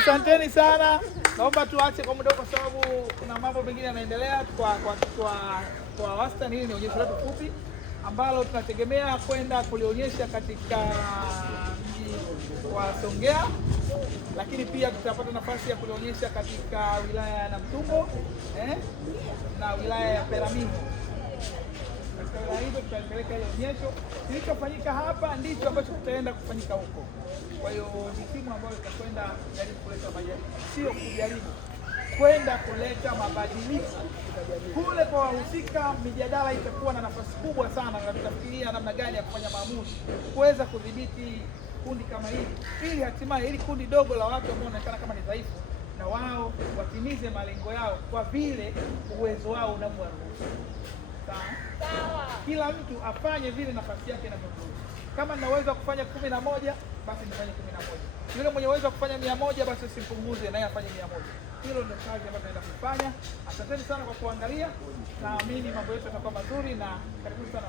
asanteni sana. Naomba tuache kwa muda kwa sababu kuna mambo mengine yanaendelea kwa wastani. Hili ni onyesho letu fupi ambalo tunategemea kwenda kulionyesha katika mji wa Songea, lakini pia tutapata nafasi ya kulionyesha katika wilaya ya Namtumbo na wilaya ya Peramiho. Katika wilaya hizo tutapeleka ile onyesho. Kilichofanyika hapa ndicho ambacho tutaenda kufanyika huko. Kwa hiyo ni timu ambayo itakwenda kujaribu kuleta mabadiliko, sio kujaribu kwenda kuleta mabadiliko kule kwa wahusika. Mijadala itakuwa na nafasi kubwa sana, na tutafikiria namna gani ya kufanya maamuzi kuweza kudhibiti kundi kama hili, ili hatimaye hili kundi dogo la watu ambao wanaonekana kama ni dhaifu, na wao watimize malengo yao kwa vile uwezo wao unavyoruhusu. Sawa? Kila mtu afanye vile nafasi yake inavyoruhusu. Kama nina uwezo wa kufanya 11 basi nifanye 11. Yule mwenye uwezo wa kufanya 100 basi usimpunguze, naye afanye 100. Hilo ndio kazi ambayo tunaenda kufanya. Asanteni sana kwa kuangalia. Naamini mambo yetu yatakuwa mazuri na karibuni sana.